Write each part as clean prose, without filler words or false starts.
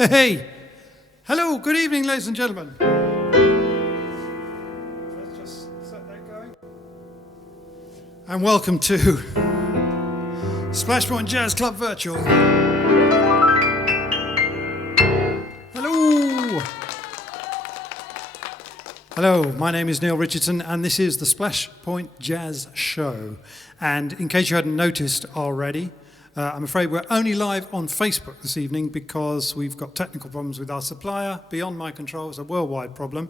Hey, hello, good evening, ladies and gentlemen. Let's just set that going. And welcome to Splashpoint Jazz Club Virtual. Hello. Hello, my name is Neal Richardson, and this is the Splashpoint Jazz Show. And in case you hadn't noticed already, I'm afraid we're only live on Facebook this evening because we've got technical problems with our supplier. Beyond my control, it's a worldwide problem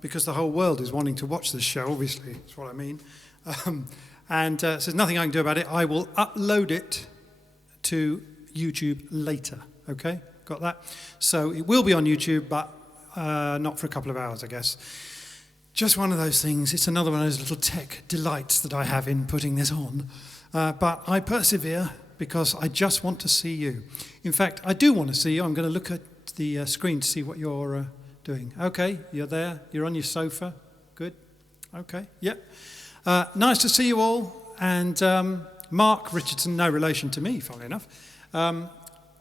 because the whole world is wanting to watch this show, obviously, that's what I mean. So there's nothing I can do about it. I will upload it to YouTube later, okay? Got that? So it will be on YouTube, but not for a couple of hours, I guess. Just one of those things. It's another one of those little tech delights that I have in putting this on. But I persevere because I just want to see you. In fact, I do want to see you. I'm going to look at the screen to see what you're doing. Okay, you're there. You're on your sofa. Good. Okay, yep. Nice to see you all. And Mark Richardson, no relation to me, funnily enough,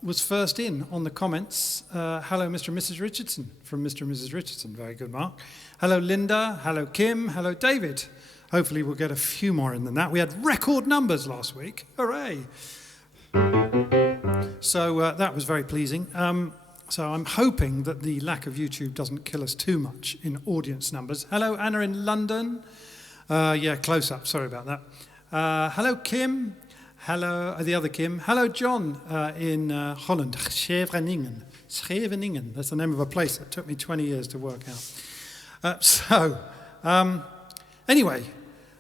was first in on the comments. Hello, Mr. and Mrs. Richardson, from Mr. and Mrs. Richardson. Very good, Mark. Hello, Linda. Hello, Kim. Hello, David. Hopefully we'll get a few more in than that. We had record numbers last week. Hooray! So that was very pleasing. So I'm hoping that the lack of YouTube doesn't kill us too much in audience numbers. Hello, Anna in London. Yeah, close up. Sorry about that. Hello, Kim. Hello, the other Kim. Hello, John in Holland. Scheveningen. Scheveningen. That's the name of a place that took me 20 years to work out. Anyway,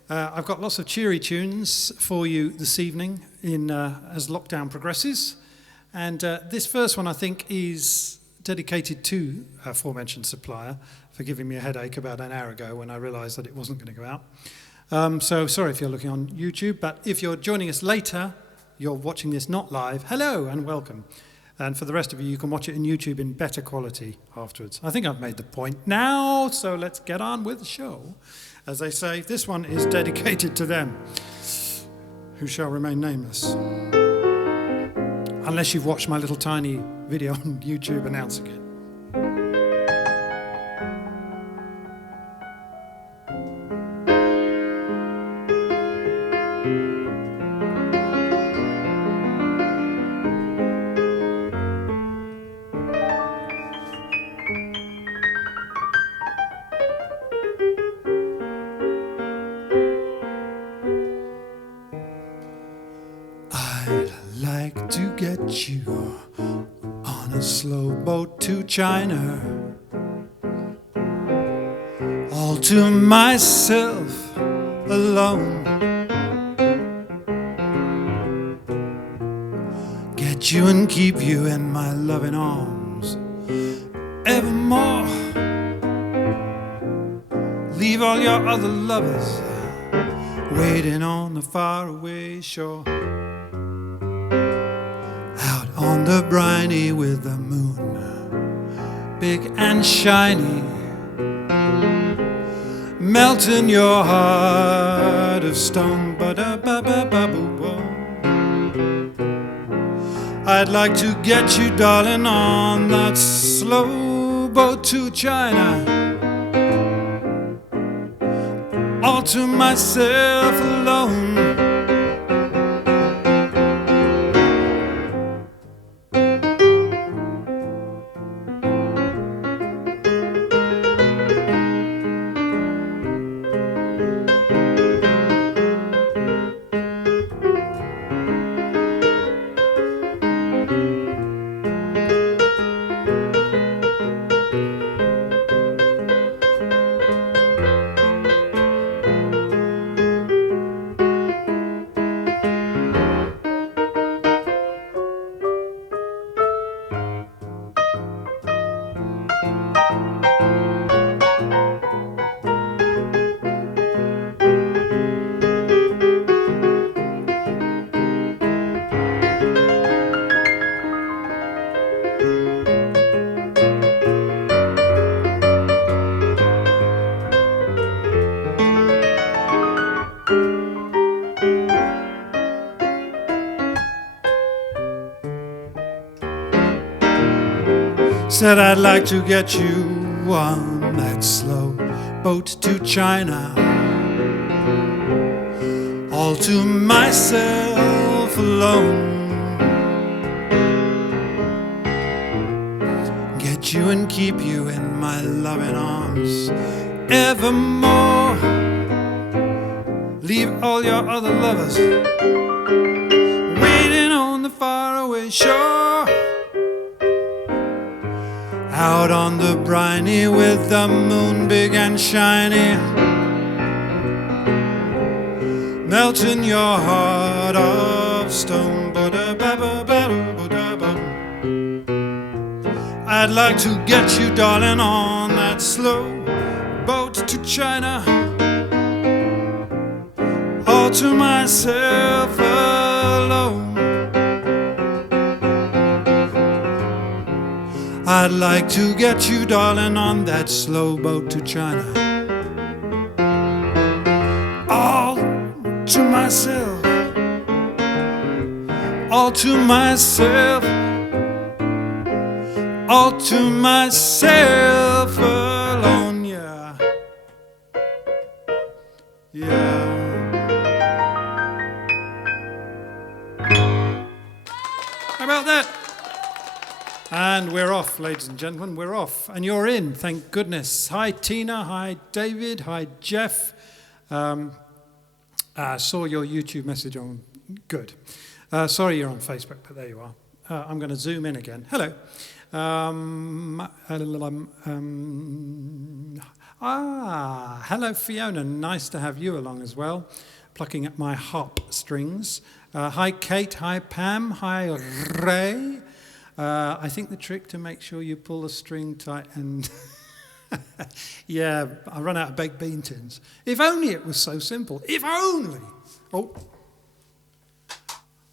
I've got lots of cheery tunes for you this evening as lockdown progresses. And this first one, I think, is dedicated to our aforementioned supplier for giving me a headache about an hour ago when I realised that it wasn't going to go out. So sorry if you're looking on YouTube, but if you're joining us later, you're watching this not live, hello and welcome. And for the rest of you, you can watch it on YouTube in better quality afterwards. I think I've made the point now, so let's get on with the show. As they say, this one is dedicated to them, who shall remain nameless. Unless you've watched my little tiny video on YouTube announcing it. You on a slow boat to China, all to myself alone. Get you and keep you in my loving arms evermore. Leave all your other lovers waiting on the faraway shore. On the briny with the moon, big and shiny, melting your heart of stone. I'd like to get you, darling, on that slow boat to China, to myself alone. Said I'd like to get you on that slow boat to China, all to myself alone. Get you and keep you in my loving arms evermore. Leave all your other lovers waiting on the faraway shore. Out on the briny with the moon big and shiny, melting your heart of stone. I'd like to get you, darling, on that slow boat to China, all to myself alone. I'd like to get you, darling, on that slow boat to China, all to myself, all to myself, all to myself alone, yeah, yeah. How about that? And we're off, ladies and gentlemen, we're off. And you're in, thank goodness. Hi, Tina. Hi, David. Hi, Jeff. Saw your YouTube message on. Good. Sorry you're on Facebook, but there you are. I'm going to zoom in again. Hello. Hello, Fiona. Nice to have you along as well, plucking at my harp strings. Hi, Kate. Hi, Pam. Hi, Ray. I think the trick to make sure you pull the string tight and... yeah, I run out of baked bean tins. If only it was so simple. If only! Oh,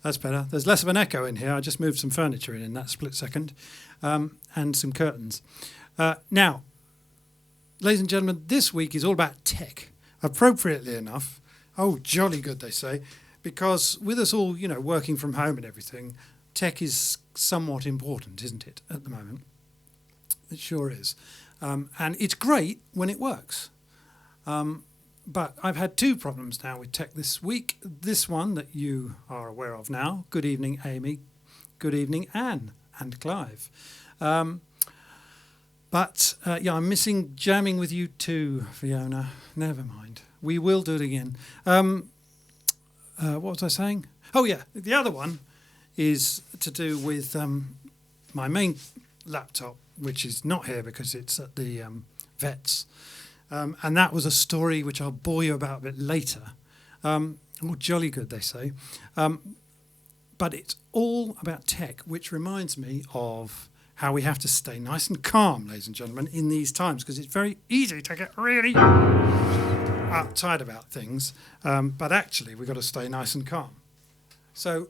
that's better. There's less of an echo in here. I just moved some furniture in that split second, and some curtains. Now, ladies and gentlemen, this week is all about tech. Appropriately enough, oh, jolly good, they say, because with us all, you know, working from home and everything, tech is somewhat important, isn't it, at the moment? It sure is. And it's great when it works. But I've had two problems now with tech this week. This one that you are aware of now. Good evening, Amy. Good evening, Anne and Clive. Yeah, I'm missing jamming with you too, Fiona. Never mind. We will do it again. What was I saying? Oh, yeah, the other one is to do with my main laptop, which is not here because it's at the vet's. And that was a story which I'll bore you about a bit later. Oh, jolly good, they say. But it's all about tech, which reminds me of how we have to stay nice and calm, ladies and gentlemen, in these times, because it's very easy to get really uptight about things. But actually, we've got to stay nice and calm. So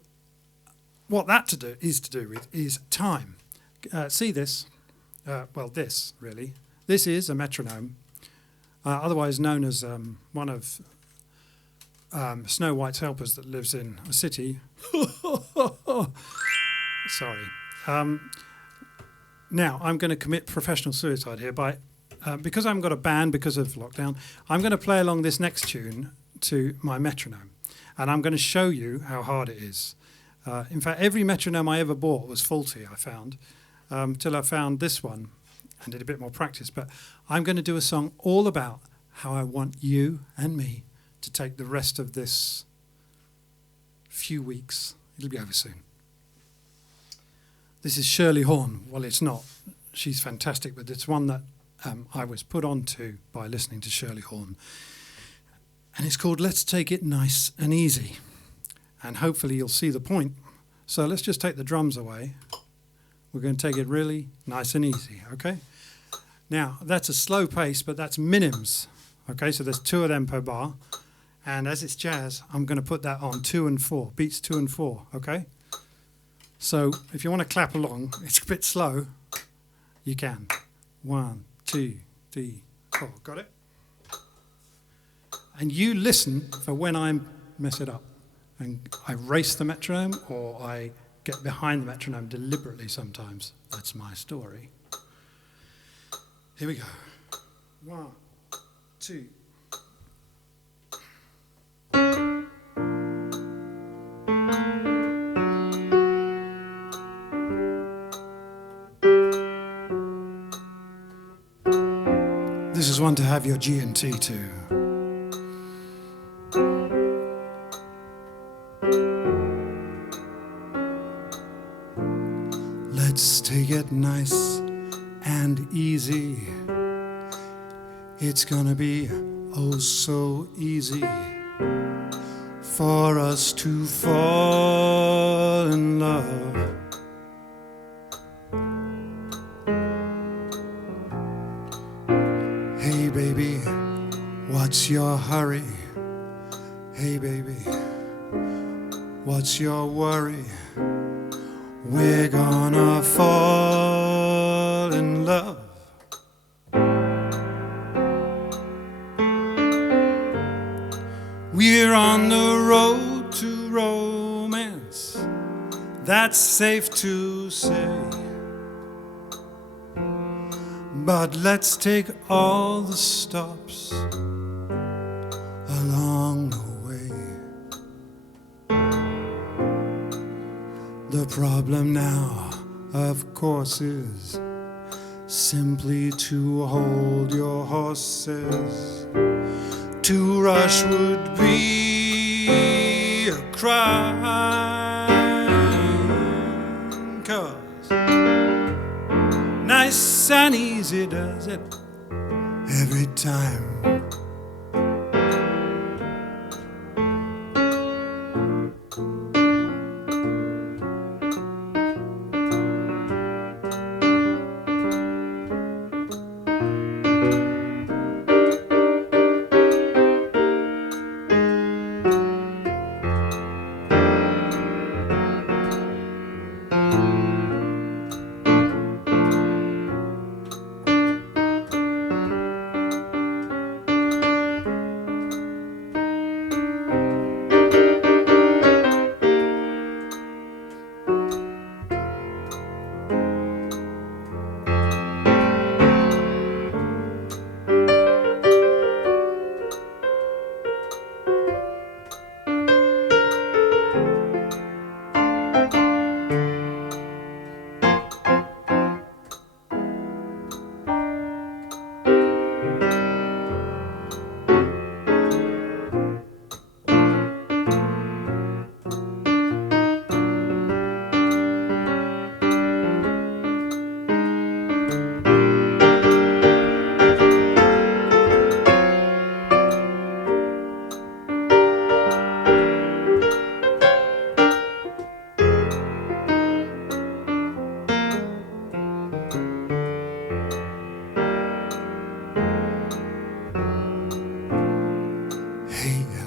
what that is to do with is time. See this? Well, this, really. This is a metronome, otherwise known as one of Snow White's helpers that lives in a city. Sorry. Now, I'm going to commit professional suicide here by because I haven't got a band because of lockdown, I'm going to play along this next tune to my metronome. And I'm going to show you how hard it is. In fact, every metronome I ever bought was faulty, I found, till I found this one and did a bit more practice. But I'm going to do a song all about how I want you and me to take the rest of this few weeks. It'll be over soon. This is Shirley Horn. Well, it's not. She's fantastic, but it's one that I was put on to by listening to Shirley Horn. And it's called Let's Take It Nice and Easy. And hopefully you'll see the point. So let's just take the drums away. We're going to take it really nice and easy, okay? Now, that's a slow pace, but that's minims. Okay, so there's 2 of them per bar. And as it's jazz, I'm going to put that on 2 and 4, beats 2 and 4, okay? So if you want to clap along, it's a bit slow, you can. 1, 2, 3, 4, got it? And you listen for when I mess it up. And I race the metronome or I get behind the metronome deliberately sometimes. That's my story. Here we go. 1, 2. This is one to have your G and T to. Let's take it nice and easy. It's gonna be oh so easy for us to fall in love. Hey baby, what's your hurry? Hey baby, what's your worry? We're gonna fall in love. We're on the road to romance, that's safe to say. But let's take all the stops along the way. The problem now, of course, is simply to hold your horses. To rush would be a crime, 'cause nice and easy does it every time.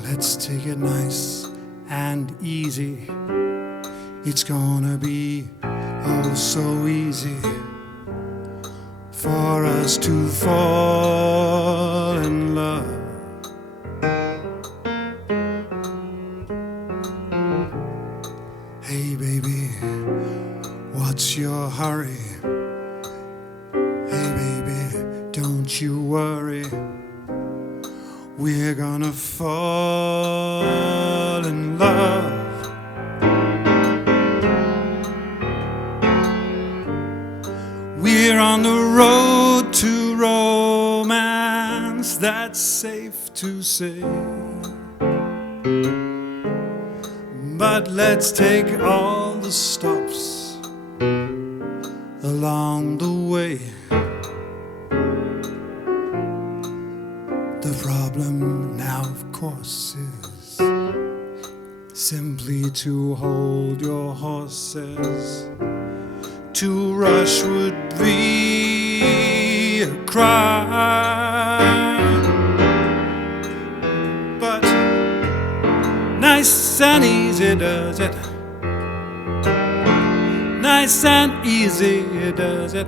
Let's take it nice and easy. It's gonna be oh so easy for us to fall in love. Hey baby, what's your hurry? Hey baby, don't you We're gonna fall in love. We're on the road to romance, that's safe to say. But let's take all the stops along the way. The problem now, of course, is simply to hold your horses. To rush would be a crime. But nice and easy does it. Nice and easy does it.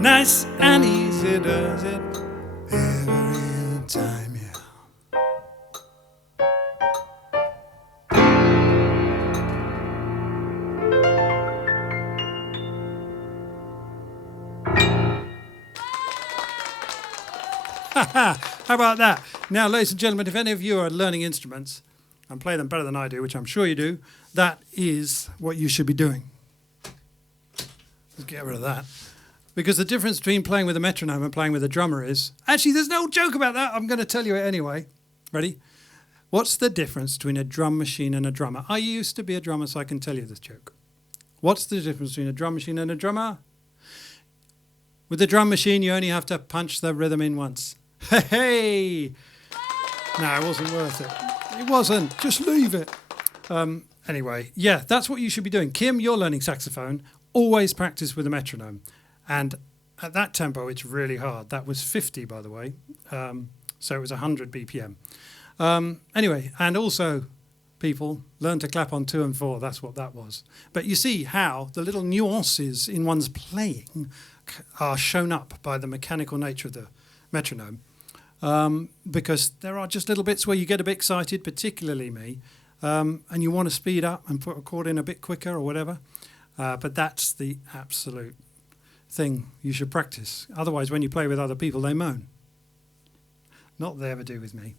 Nice and easy does it every time, yeah. How about that? Now, ladies and gentlemen, if any of you are learning instruments and play them better than I do, which I'm sure you do, that is what you should be doing. Let's get rid of that. Because the difference between playing with a metronome and playing with a drummer is... Actually, there's no joke about that. I'm going to tell you it anyway. Ready? What's the difference between a drum machine and a drummer? I used to be a drummer, so I can tell you this joke. What's the difference between a drum machine and a drummer? With the drum machine, you only have to punch the rhythm in once. Hey! No, it wasn't worth it. It wasn't. Just leave it. Anyway, yeah, that's what you should be doing. Kim, you're learning saxophone. Always practice with a metronome. And at that tempo, it's really hard. That was 50, by the way. So it was 100 BPM. Anyway, and also, people, learn to clap on 2 and 4. That's what that was. But you see how the little nuances in one's playing are shown up by the mechanical nature of the metronome. Because there are just little bits where you get a bit excited, particularly me, and you want to speed up and put a chord in a bit quicker or whatever. But that's the absolute thing you should practice. Otherwise, when you play with other people, they moan. Not that they ever do with me.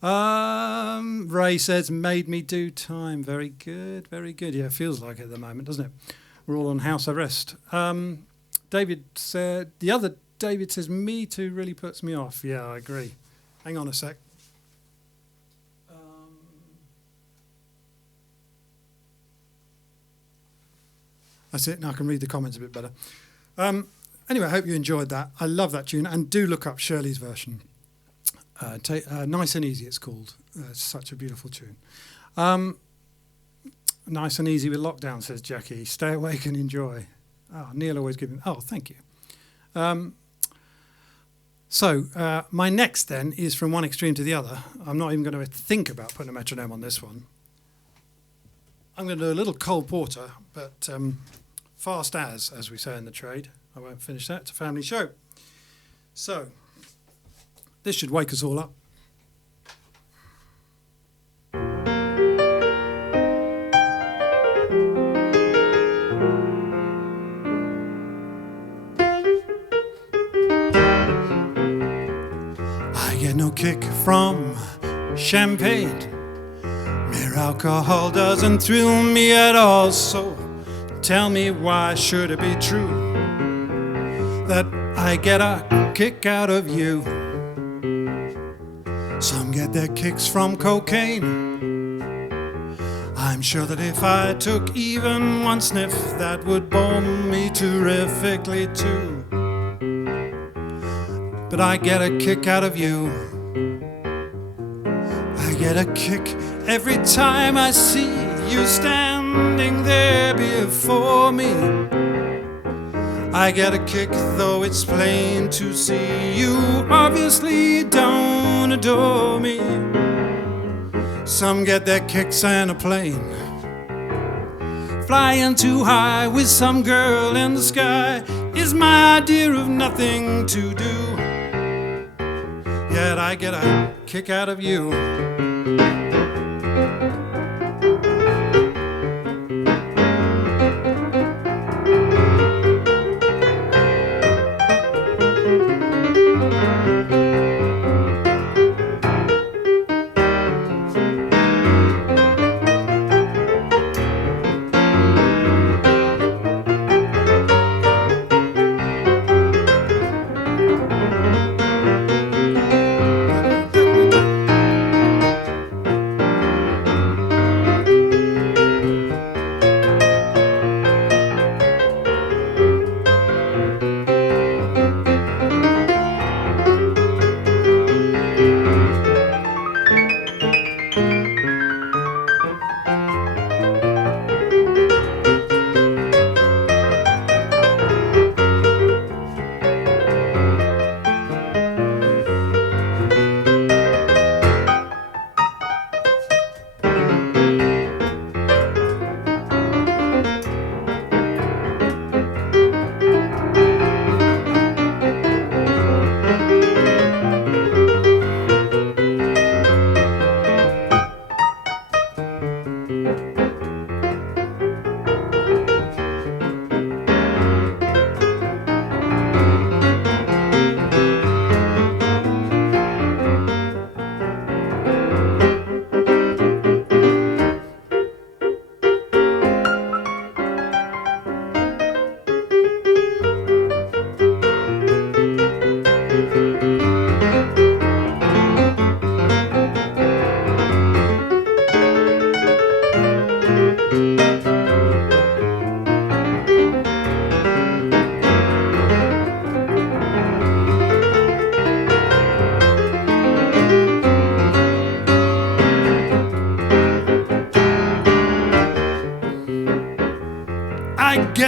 Ray says, made me do time. Very good, very good. Yeah, it feels like it at the moment, doesn't it? We're all on house arrest. David said, the other David says, me too really puts me off. Yeah, I agree. Hang on a sec. That's it. Now I can read the comments a bit better. Anyway, I hope you enjoyed that. I love that tune. And do look up Shirley's version. Nice and Easy, it's called. It's such a beautiful tune. Nice and easy with lockdown, says Jackie. Stay awake and enjoy. Oh, Neal always giving... Oh, thank you. So my next then is from one extreme to the other. I'm not even going to think about putting a metronome on this one. I'm going to do a little Cole Porter, but fast as we say in the trade. I won't finish that. It's a family show. So this should wake us all up. I get no kick from champagne. Mere alcohol doesn't thrill me at all. So tell me, why should it be true that I get a kick out of you? Some get their kicks from cocaine. I'm sure that if I took even one sniff, that would bore me terrifically too. But I get a kick out of you. I get a kick every time I see you standing there before me. I get a kick, though it's plain to see you obviously don't adore me. Some get their kicks in a plane, flying too high with some girl in the sky is my idea of nothing to do. Yet I get a kick out of you.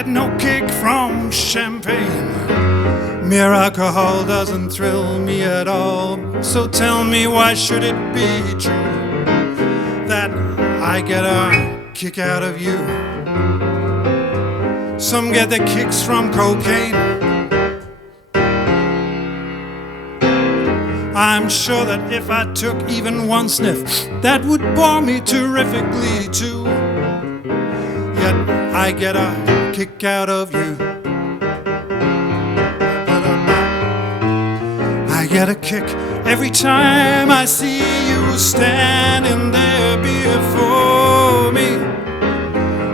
get no kick from champagne. Mere alcohol doesn't thrill me at all. So tell me, why should it be true that I get a kick out of you? Some get their kicks from cocaine. I'm sure that if I took even one sniff, that would bore me terrifically too. Yet I get a kick out of you. I get a kick every time I see you standing there before me.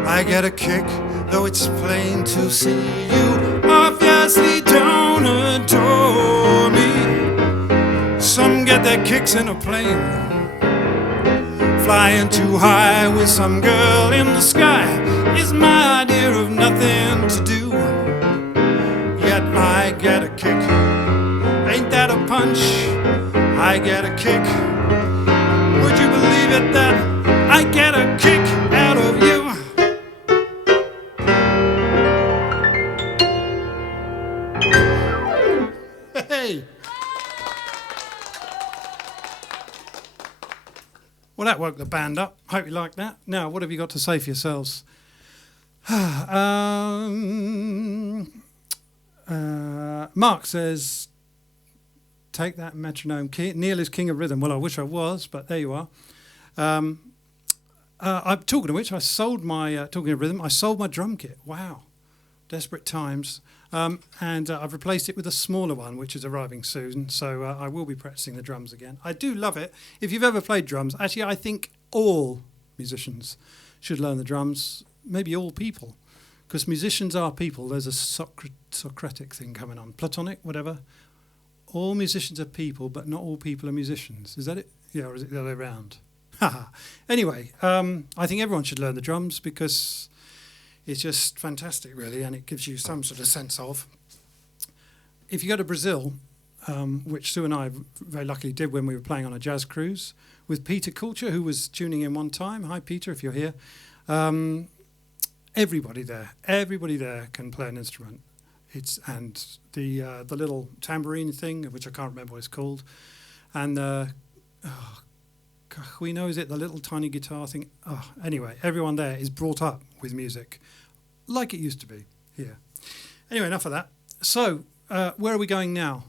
I get a kick, though it's plain to see you obviously don't adore me. Some get their kicks in a plane, flying too high with some girl in the sky is my idea of nothing to do. Yet I get a kick. Ain't that a punch? I get a kick. Would you believe it that I get a kick out of you? Hey! Well, that woke the band up. Hope you like that. Now, what have you got to say for yourselves? Mark says, take that metronome. Neal is king of rhythm. Well, I wish I was, but there you are. I'm talking of which, I sold my, talking of rhythm, I sold my drum kit. Wow. Desperate times. And I've replaced it with a smaller one, which is arriving soon. So I will be practicing the drums again. I do love it. If you've ever played drums, actually, I think all musicians should learn the drums. Maybe all people. Because musicians are people. There's a Socratic thing coming on. Platonic, whatever. All musicians are people, but not all people are musicians. Is that it? Yeah, or is it the other way around? Anyway, I think everyone should learn the drums because it's just fantastic, really, and it gives you some sort of sense of. If you go to Brazil, which Sue and I very luckily did when we were playing on a jazz cruise with Peter Culture, who was tuning in one time. Hi, Peter, if you're here. Everybody there can play an instrument. And the little tambourine thing, which I can't remember what it's called, and we know, is it the little tiny guitar thing? Oh, anyway, everyone there is brought up with music, like it used to be here. Anyway, enough of that. So, where are we going now?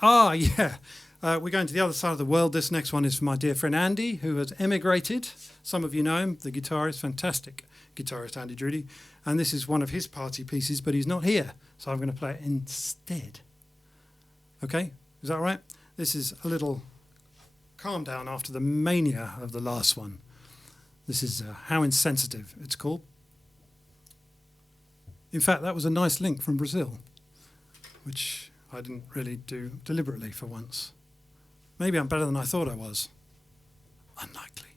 Yeah, we're going to the other side of the world. This next one is for my dear friend Andy, who has emigrated. Some of you know him, the guitarist, fantastic guitarist Andy Drudy. And this is one of his party pieces, but he's not here, so I'm going to play it instead. Okay, is that all right? This is a little calm down after the mania of the last one. This is How Insensitive, it's called. In fact, that was a nice link from Brazil, which I didn't really do deliberately for once. Maybe I'm better than I thought I was. Unlikely.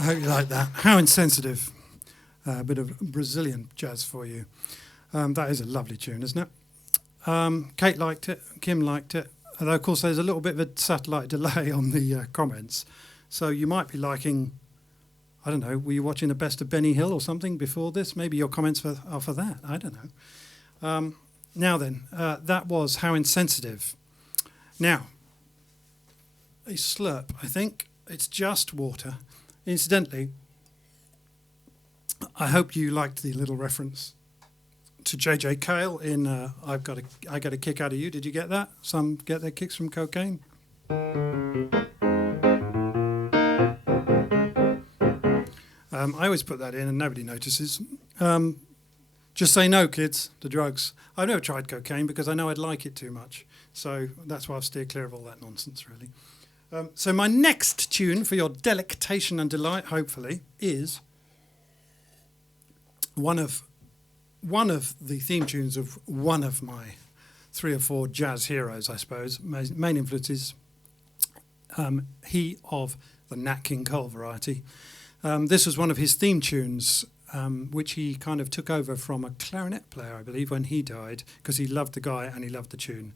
I hope you like that. How insensitive. A bit of Brazilian jazz for you. That is a lovely tune, isn't it? Kate liked it. Kim liked it. Although, of course, there's a little bit of a satellite delay on the comments. So you might be liking, I don't know, were you watching the best of Benny Hill or something before this? Maybe your comments are for that. I don't know. Now then, that was How Insensitive. Now, a slurp, I think. It's just water. Incidentally, I hope you liked the little reference to J.J. Cale in I Got a Kick Out of You. Did you get that? Some get their kicks from cocaine. I always put that in and nobody notices. Just say no, kids, to drugs. I've never tried cocaine because I know I'd like it too much. So that's why I've steered clear of all that nonsense, really. So my next tune for your delectation and delight, hopefully, is one of the theme tunes of one of my 3 or 4 jazz heroes, I suppose. Main influences, he of the Nat King Cole variety. This was one of his theme tunes, which he kind of took over from a clarinet player, I believe, when he died, because he loved the guy and he loved the tune.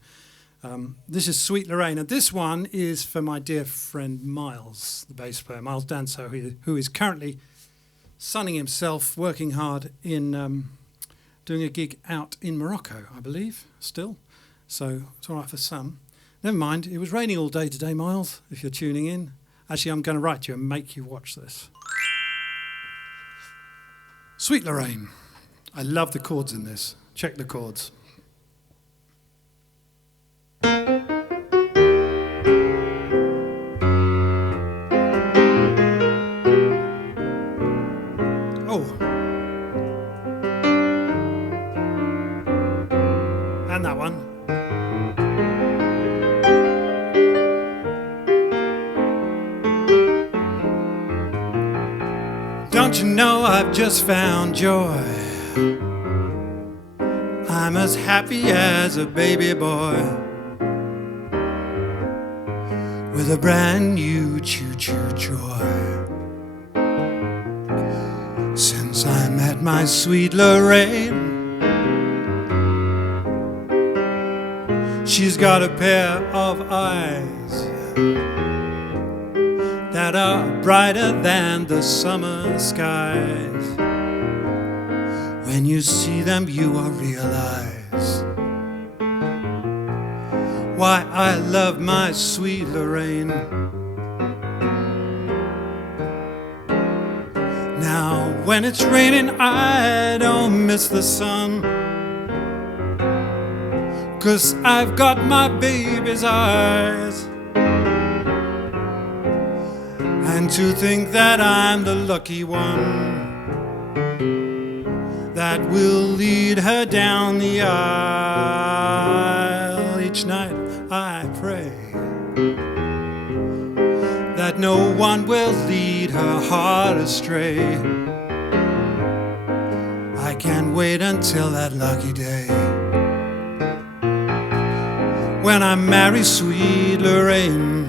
This is Sweet Lorraine, and this one is for my dear friend Miles, the bass player, Miles Danso, who is currently sunning himself, working hard in doing a gig out in Morocco, I believe, still. So it's all right for some. Never mind, it was raining all day today, Miles, if you're tuning in. Actually, I'm going to write to you and make you watch this. Sweet Lorraine. I love the chords in this. Check the chords. And that one. Don't you know I've just found joy? I'm as happy as a baby boy with a brand new choo-choo joy. Since I met my sweet Lorraine, she's got a pair of eyes that are brighter than the summer skies. When you see them, you will realize why I love my sweet Lorraine. Now, when it's raining, I don't miss the sun, 'cause I've got my baby's eyes. And to think that I'm the lucky one that will lead her down the aisle. Each night I pray that no one will lead her heart astray. I can't wait until that lucky day when I marry sweet Lorraine.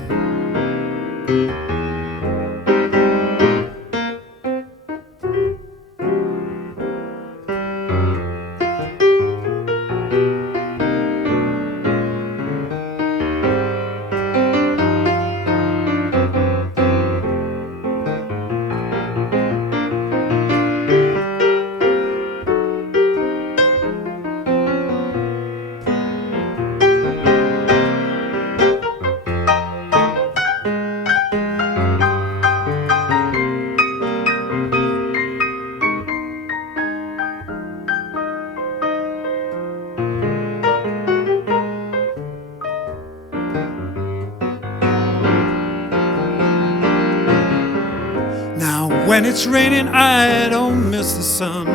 When it's raining, I don't miss the sun,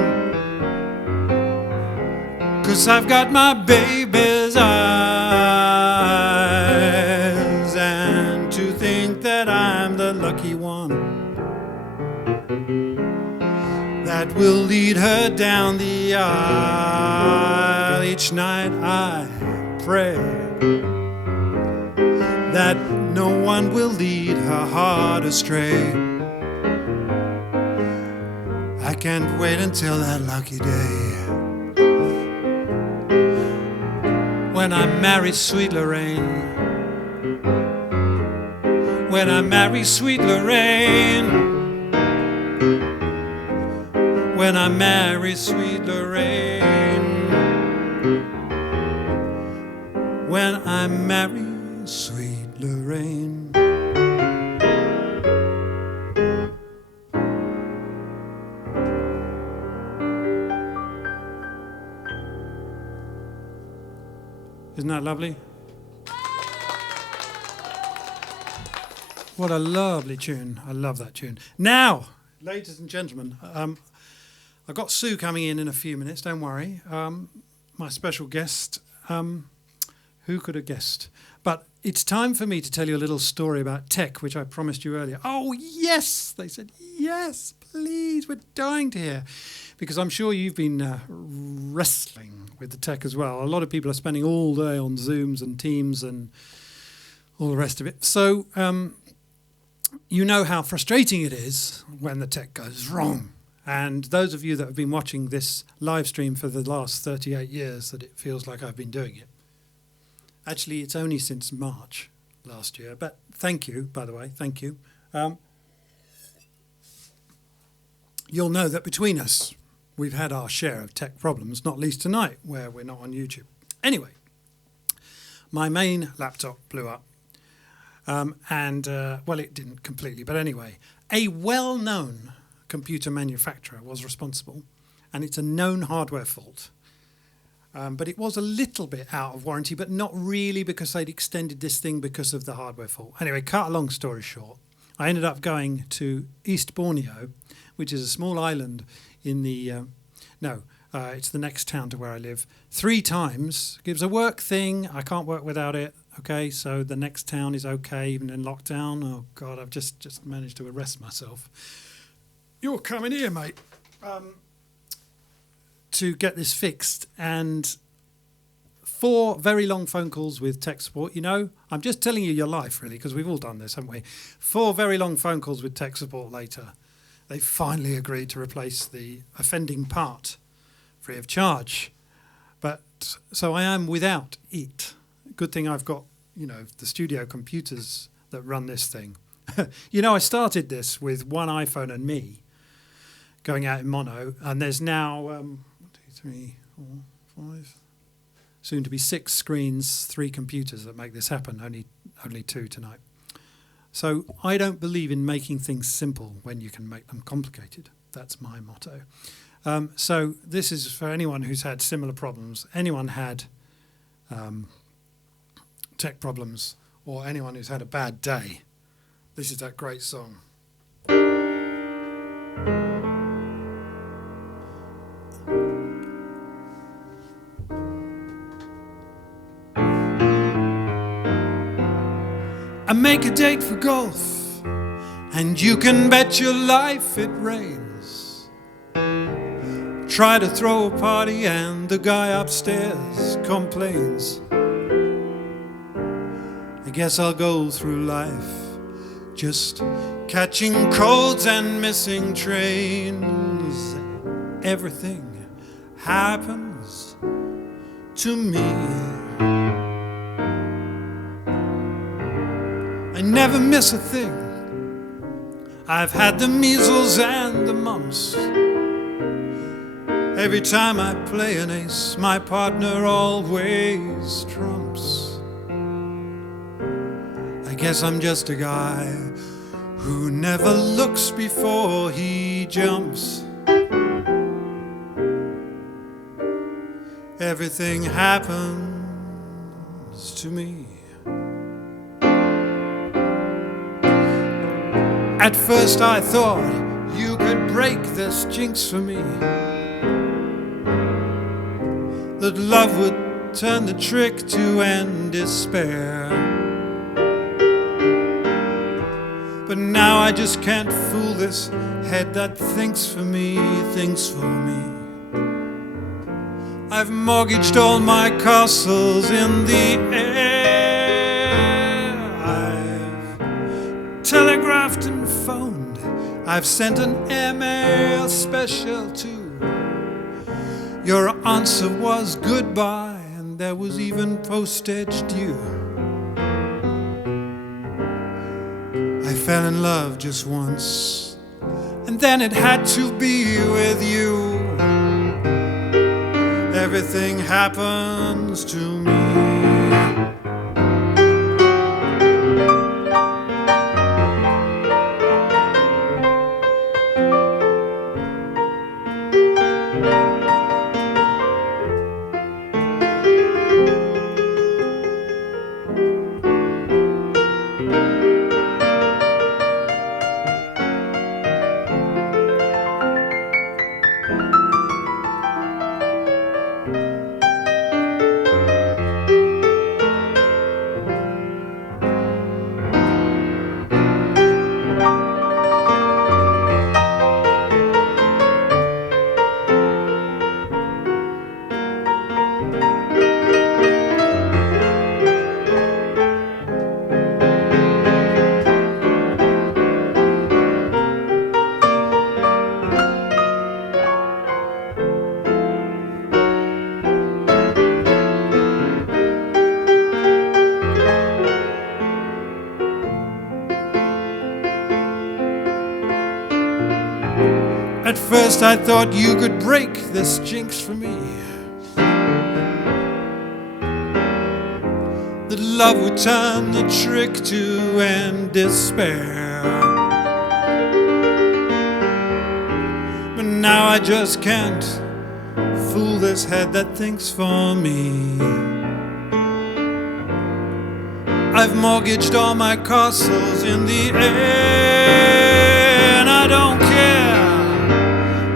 'cause I've got my baby's eyes. And to think that I'm the lucky one that will lead her down the aisle. Each night I pray that no one will lead her heart astray. I can't wait until that lucky day when I marry sweet Lorraine. When I marry sweet Lorraine. When I marry sweet Lorraine. When I marry sweet Lorraine. Isn't that lovely? What a lovely tune. I love that tune. Now, ladies and gentlemen, I've got Sue coming in a few minutes, don't worry. My special guest, who could have guessed? But it's time for me to tell you a little story about tech, which I promised you earlier. Oh, yes! They said, yes, please, we're dying to hear. Because I'm sure you've been wrestling with the tech as well. A lot of people are spending all day on Zooms and Teams and all the rest of it. So you know how frustrating it is when the tech goes wrong. And those of you that have been watching this live stream for the last 38 years, that it feels like I've been doing it. Actually, it's only since March last year. But thank you, by the way, thank you. You'll know that between us, we've had our share of tech problems, not least tonight, where we're not on YouTube. Anyway, my main laptop blew up. Well, it didn't completely, but anyway, a well-known computer manufacturer was responsible, and it's a known hardware fault. But it was a little bit out of warranty, but not really, because they'd extended this thing because of the hardware fault. Anyway, cut a long story short, I ended up going to East Borneo, which is a small island in the, it's the next town to where I live, 3 times. It was a work thing. I can't work without it. Okay, so the next town is okay, even in lockdown. Oh, God, I've just managed to arrest myself. You're coming here, mate, to get this fixed. And 4 very long phone calls with tech support. You know, I'm just telling you your life, really, because we've all done this, haven't we? 4 very long phone calls with tech support later. They finally agreed to replace the offending part free of charge. But so I am without it. Good thing I've got, the studio computers that run this thing. I started this with one iPhone and me going out in mono, and there's now 1, 2, 3, 4, 5, soon to be 6 screens, 3 computers that make this happen, only 2 tonight. So I don't believe in making things simple when you can make them complicated. That's my motto. So this is for anyone who's had similar problems, anyone had tech problems, or anyone who's had a bad day. This is that great song. I make a date for golf, and you can bet your life it rains. Try to throw a party and the guy upstairs complains. I guess I'll go through life just catching colds and missing trains. Everything happens to me. I never miss a thing. I've had the measles and the mumps. Every time I play an ace, my partner always trumps. I guess I'm just a guy who never looks before he jumps. Everything happens to me. At first I thought you could break this jinx for me, that love would turn the trick to end despair. But now I just can't fool this head that thinks for me, thinks for me. I've mortgaged all my castles in the air. I've telegraphed and phoned. I've sent an email special too. Your answer was goodbye, and there was even postage due. I fell in love just once, and then it had to be with you. Everything happens to me. At first I thought you could break this jinx for me, that love would turn the trick to end despair. But now I just can't fool this head that thinks for me. I've mortgaged all my castles in the air, and I don't care.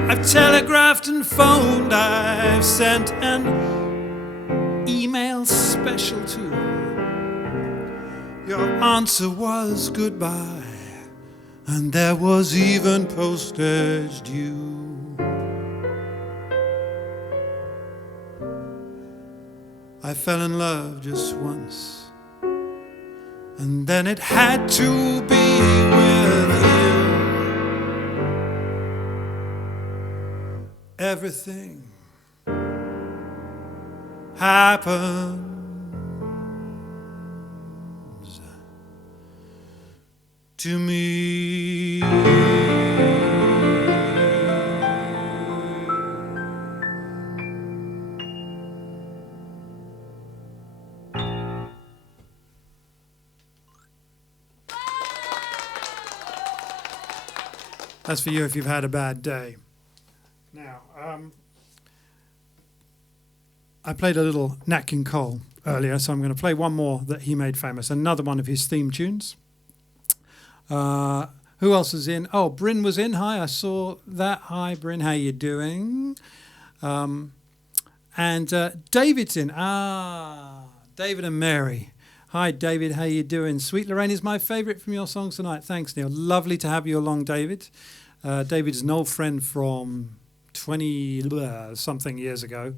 I've telegraphed and phoned, I've sent an email special too. Your answer was goodbye, and there was even postage due. I fell in love just once, and then it had to be with you. Everything happens to me. That's for you if you've had a bad day. Now, I played a little Nat King Cole earlier, so I'm going to play one more that he made famous, another one of his theme tunes. Who else is in? Oh, Bryn was in. Hi, I saw that. Hi, Bryn, how you doing? And David's in. David and Mary. Hi, David, how you doing? Sweet Lorraine is my favourite from your songs tonight. Thanks, Neil. Lovely to have you along, David. David is an old friend from 20-something years ago,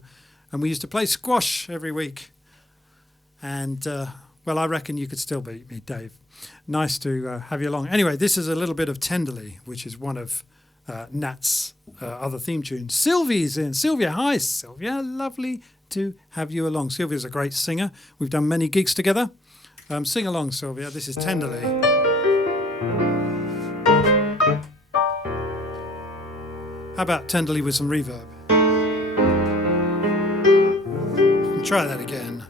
and we used to play squash every week. And, well, I reckon you could still beat me, Dave. Nice to have you along. Anyway, this is a little bit of Tenderly, which is one of Nat's other theme tunes. Sylvie's in. Sylvia, hi, Sylvia. Lovely to have you along. Sylvia's a great singer. We've done many gigs together. Sing along, Sylvia. This is Tenderly. How about Tenderly with some reverb? Try that again.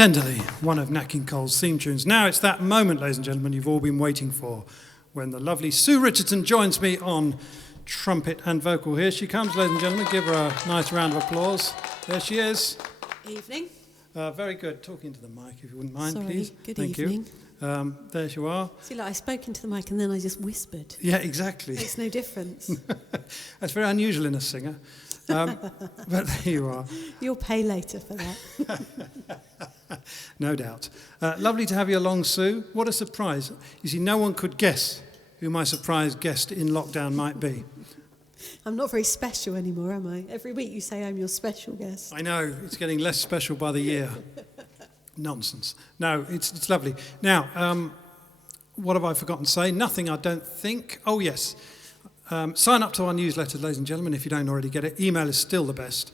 Tenderly, one of Nat King Cole's theme tunes. Now it's that moment, ladies and gentlemen, you've all been waiting for, when the lovely Sue Richardson joins me on trumpet and vocal. Here she comes, ladies and gentlemen. Give her a nice round of applause. There she is. Evening. Very good. Talking to the mic, if you wouldn't mind, Sorry. please. Good Thank evening. you. There you are. See, like I spoke into the mic and then I just whispered. Yeah, exactly. Makes no difference. That's very unusual in a singer. But there you are. You'll pay later for that. No doubt. Lovely to have you along, Sue. What a surprise. You see, no one could guess who my surprise guest in lockdown might be. I'm not very special anymore, am I? Every week you say I'm your special guest. I know, it's getting less special by the year. Nonsense. No, it's lovely. Now, what have I forgotten to say? Nothing, I don't think. Oh, yes. Sign up to our newsletter, ladies and gentlemen, if you don't already get it. Email is still the best.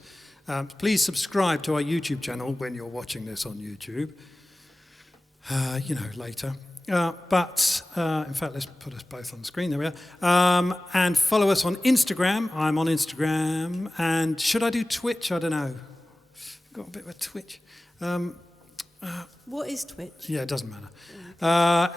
Please subscribe to our YouTube channel when you're watching this on YouTube. Later. But in fact, let's put us both on the screen. There we are. And follow us on Instagram. I'm on Instagram. And should I do Twitch? I don't know. I've got a bit of a Twitch. What is Twitch? Yeah, it doesn't matter.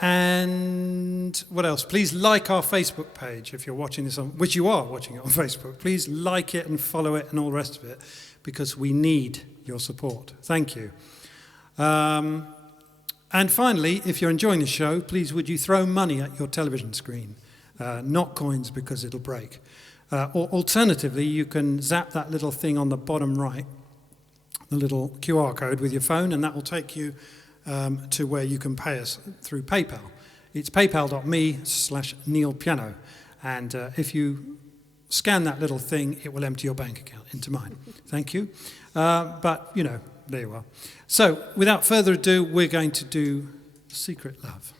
And what else? Please like our Facebook page if you're watching this on, which you are watching it on Facebook. Please like it and follow it and all the rest of it, because we need your support. Thank you. And finally, if you're enjoying the show, please would you throw money at your television screen, not coins because it'll break. Or alternatively, you can zap that little thing on the bottom right, the little QR code with your phone, and that will take you to where you can pay us through PayPal. It's paypal.me/NealPiano. And if you scan that little thing, it will empty your bank account into mine. Thank you. But, there you are. So, without further ado, we're going to do Secret Love.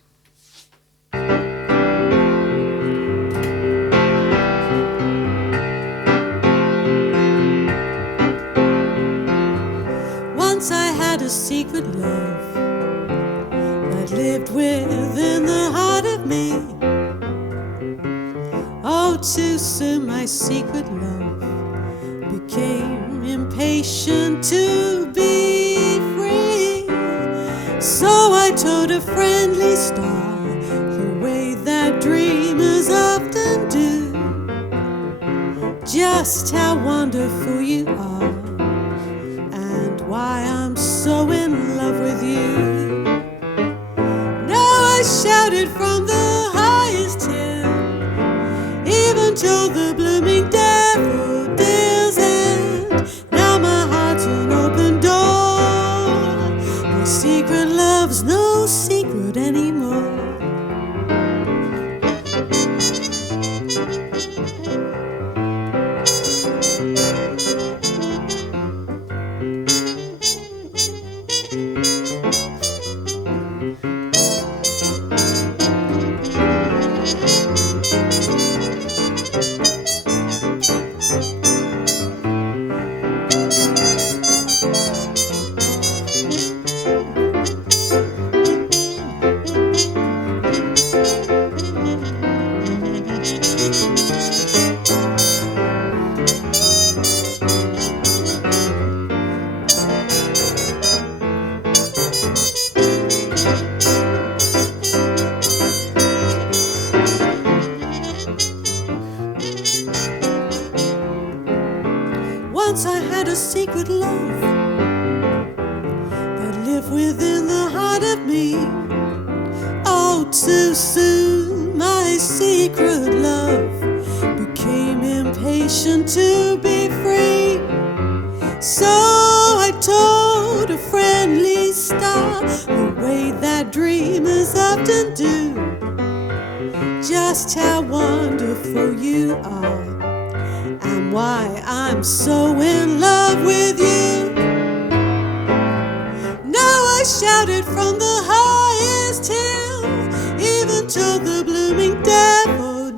Once I had a secret love that lived within the heart of me. Oh, too soon my secret love became impatient to be free. So I told a friendly star, the way that dreamers often do, just how wonderful you are, and why I'm so in love with you. Now I shouted from the highest hill, even told the blooming daffodils, and now my heart's an open door. My secret love's no secret anymore. Once I had a secret love that lived within the heart of me. Oh, too soon my secret love became impatient to be free. So I told a friendly star, the way that dreamers often do, just how wonderful you are, and why I'm so in love with you. Now I shouted from the highest hill, even told the blooming daffodils.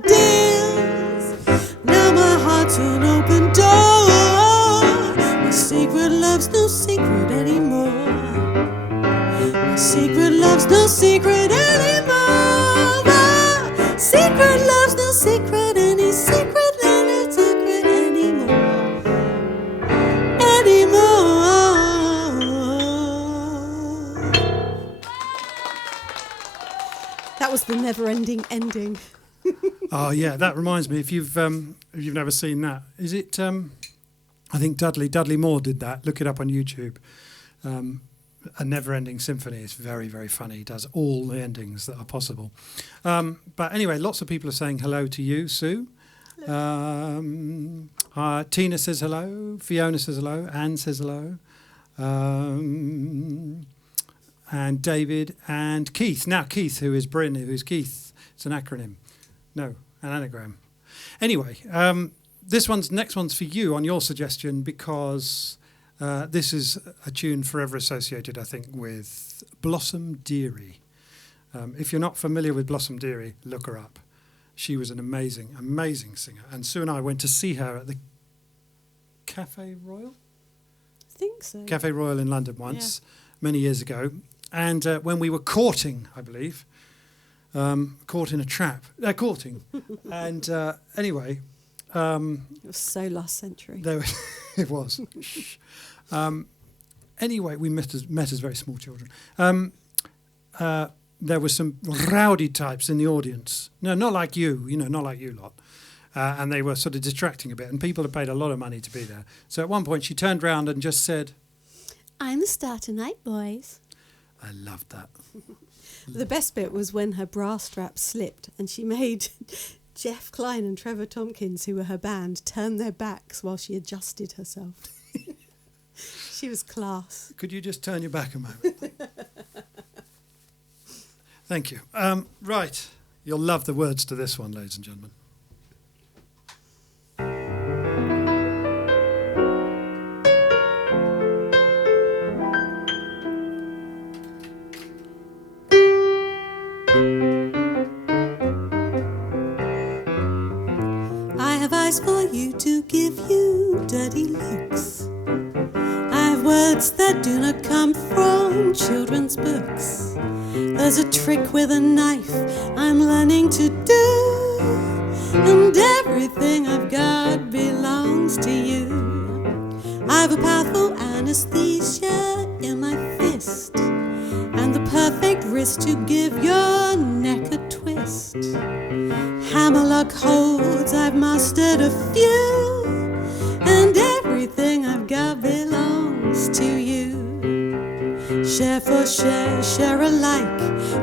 Now my heart's an open door. My secret love's no secret anymore. My secret love's no secret anymore. My secret love's no secret, any secret. That was the never-ending ending. Oh yeah, that reminds me. If you've never seen that, is it? I think Dudley Moore did that. Look it up on YouTube. A never-ending symphony. It's very, very funny. He does all the endings that are possible. But anyway, lots of people are saying hello to you, Sue. Tina says hello. Fiona says hello. Anne says hello. And David and Keith. Now Keith, who's Keith? It's an acronym. No, an anagram. Anyway, next one's for you on your suggestion, because this is a tune forever associated, I think, with Blossom Dearie. If you're not familiar with Blossom Dearie, look her up. She was an amazing, amazing singer. And Sue and I went to see her at the Café Royal? I think so. Café Royal in London once, many years ago. And when we were courting, I believe, caught in a trap. Courting. And anyway... it was so last century. It was. Anyway, we met as very small children. There were some rowdy types in the audience. No, not like you, not like you lot. And they were sort of distracting a bit, and people had paid a lot of money to be there. So at one point she turned round and just said, "I'm the star tonight, boys." I loved that. The best bit was when her bra strap slipped and she made Jeff Klein and Trevor Tompkins, who were her band, turn their backs while she adjusted herself. She was class. Could you just turn your back a moment? Thank you. Right. You'll love the words to this one, ladies and gentlemen. I have eyes for you to give you dirty looks. I have words that do not come from children's books. There's a trick with a knife I'm learning to do, and everything I've got belongs to you. I have a powerful anesthesia in my fist, and the perfect wrist to give your neck a twist. Hammerlock holds, I've mastered a few, and everything I've got belongs to you. Share for share, share alike.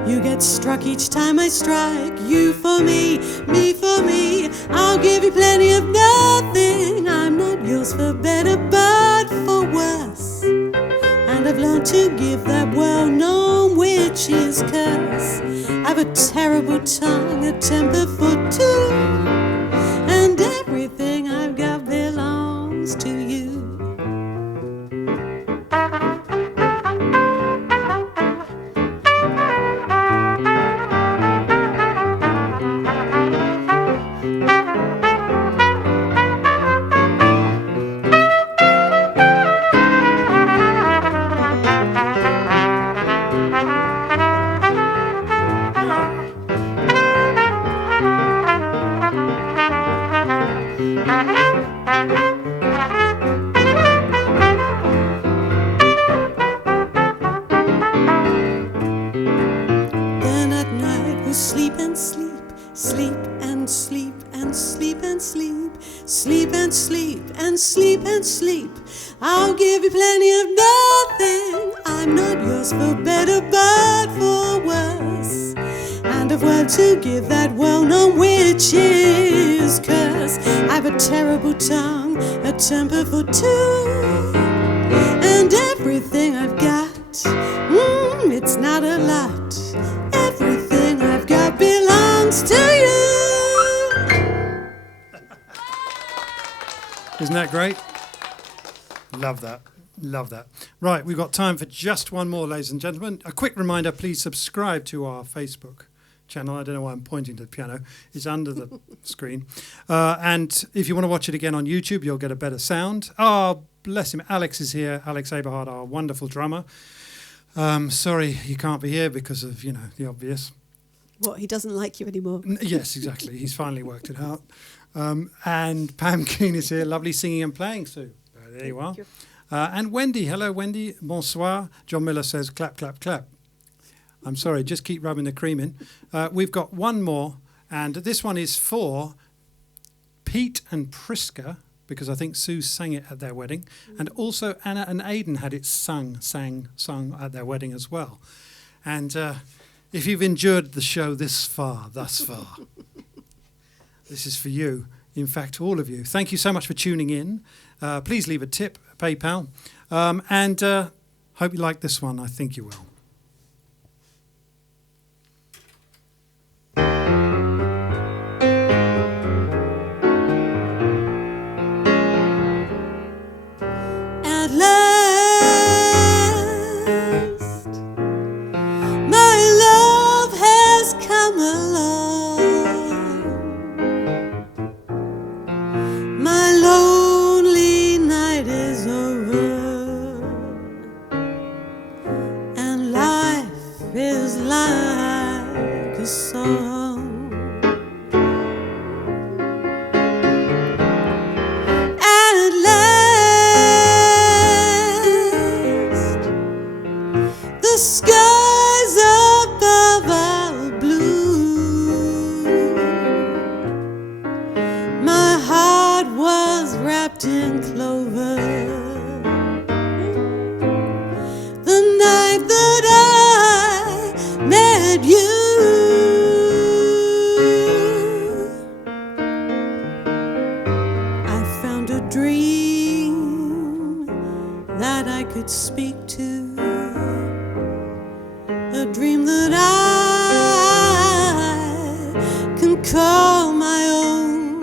You get struck each time I strike. You for me for me. I'll give you plenty of nothing. I'm not yours for better but for worse. And I've learned to give that well-known witch's curse. I've a terrible tongue, a temper for two, and everything I've got belongs to you. Then at night we'll sleep and sleep, sleep and sleep and sleep and sleep, sleep and sleep and sleep and sleep. I'll give you plenty of nothing. I'm not yours for better but for worse. And I've worked to give that well-known witch's curse. I've a terrible tongue, a temper for two, and everything I've got, it's not a lot. Everything I've got belongs to you. Isn't that great? Love that. Love that. Right, we've got time for just one more, ladies and gentlemen. A quick reminder, please subscribe to our Facebook channel. I don't know why I'm pointing to the piano. It's under the screen. And if you want to watch it again on YouTube, you'll get a better sound. Oh, bless him. Alex is here. Alex Aberhard, our wonderful drummer. Sorry he can't be here because of, the obvious. What, he doesn't like you anymore? Yes, exactly. He's finally worked it out. And Pam Keane is here. Lovely singing and playing, Sue. There you are. And Wendy. Hello, Wendy. Bonsoir. John Miller says, clap, clap, clap. I'm sorry, just keep rubbing the cream in. We've got one more, and this one is for Pete and Priska, because I think Sue sang it at their wedding, and also Anna and Aidan had it sung at their wedding as well. And if you've endured the show thus far, this is for you. In fact, all of you. Thank you so much for tuning in. Please leave a tip, PayPal, and hope you like this one. I think you will. At last, my love has come along. My lonely night is over, and life is like a song. At last, the skies above are blue. My heart was wrapped in clover the night that I met you. I found a dream that I could speak to, a dream that I can call my own.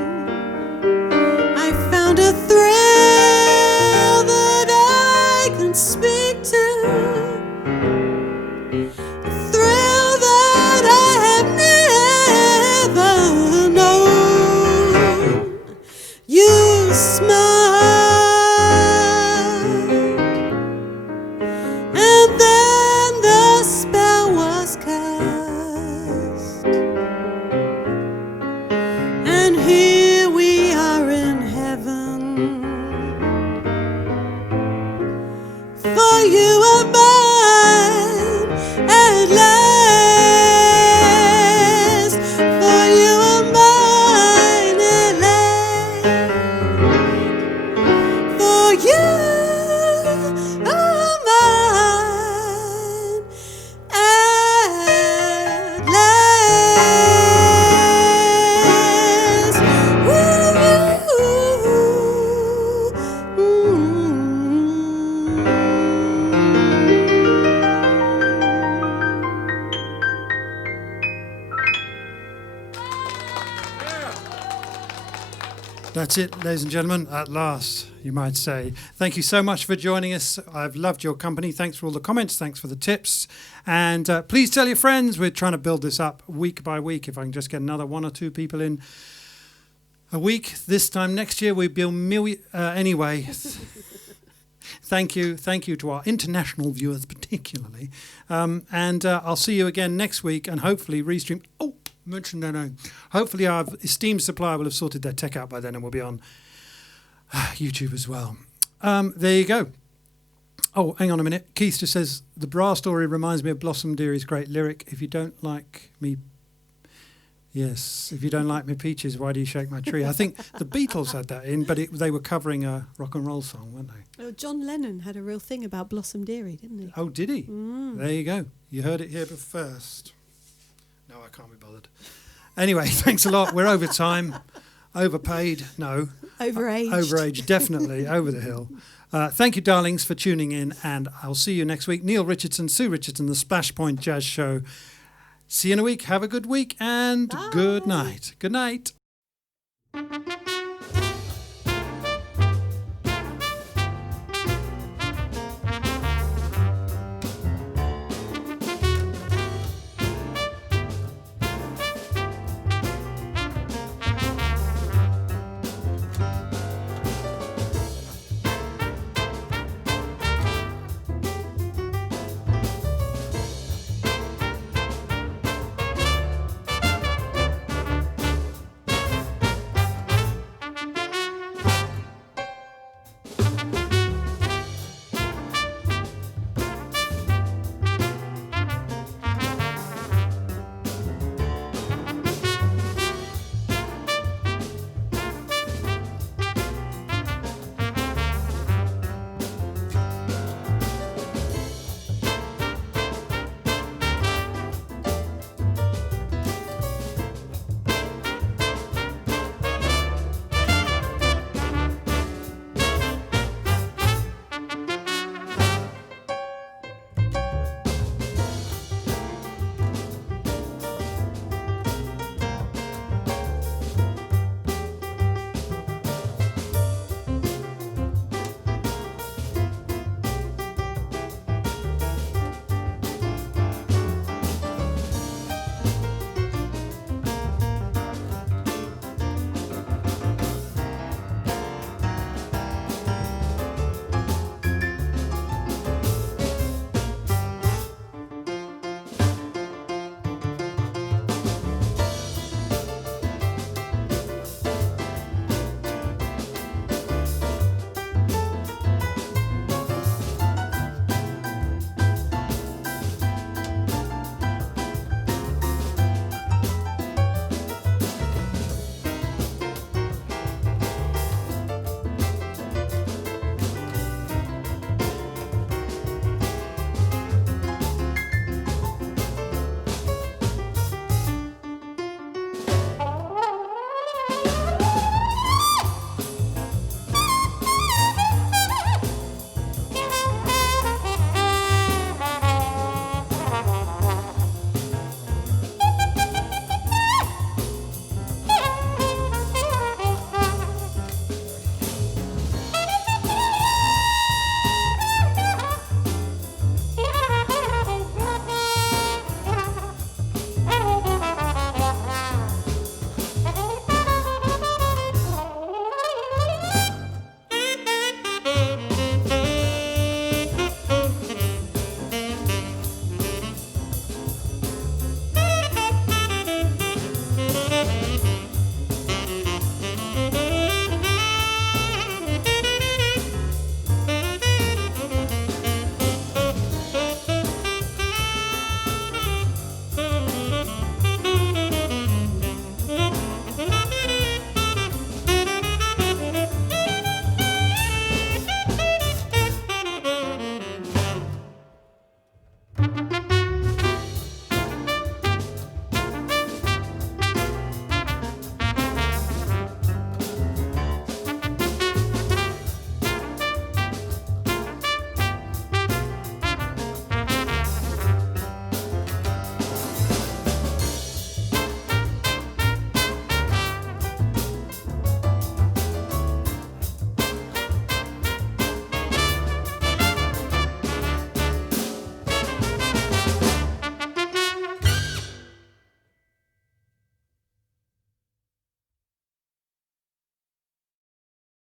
I found a thrill that I can speak to, a thrill that I have never known. You smiled, and then the spell was cast, and here we are in heaven, for you are mine at last, for you are mine at last, for you are mine at last. That's it, ladies and gentlemen, at last, you might say. Thank you so much for joining us. I've loved your company. Thanks for all the comments. Thanks for the tips. And please tell your friends. We're trying to build this up week by week. If I can just get another 1 or 2 people in a week, this time next year, we'll be a million. Anyway, thank you. Thank you to our international viewers particularly. And I'll see you again next week, and hopefully Restream. Oh, mention their name. Hopefully our esteemed supplier will have sorted their tech out by then, and we'll be on YouTube as well. There you go. Oh, hang on a minute. Keith just says, the bra story reminds me of Blossom Deary's great lyric, if you don't like me... Yes, if you don't like me peaches, why do you shake my tree? I think the Beatles had that in, but they were covering a rock and roll song, weren't they? Oh, John Lennon had a real thing about Blossom Dearie, didn't he? Oh, did he? There you go. You heard it here first. No, I can't be bothered. Anyway, thanks a lot. We're over time. Overpaid? No. Overaged. Overaged, definitely. Over the hill. Thank you, darlings, for tuning in, and I'll see you next week. Neal Richardson, Sue Richardson, the Splash Point Jazz Show. See you in a week. Have a good week, and Bye. good night. Good night.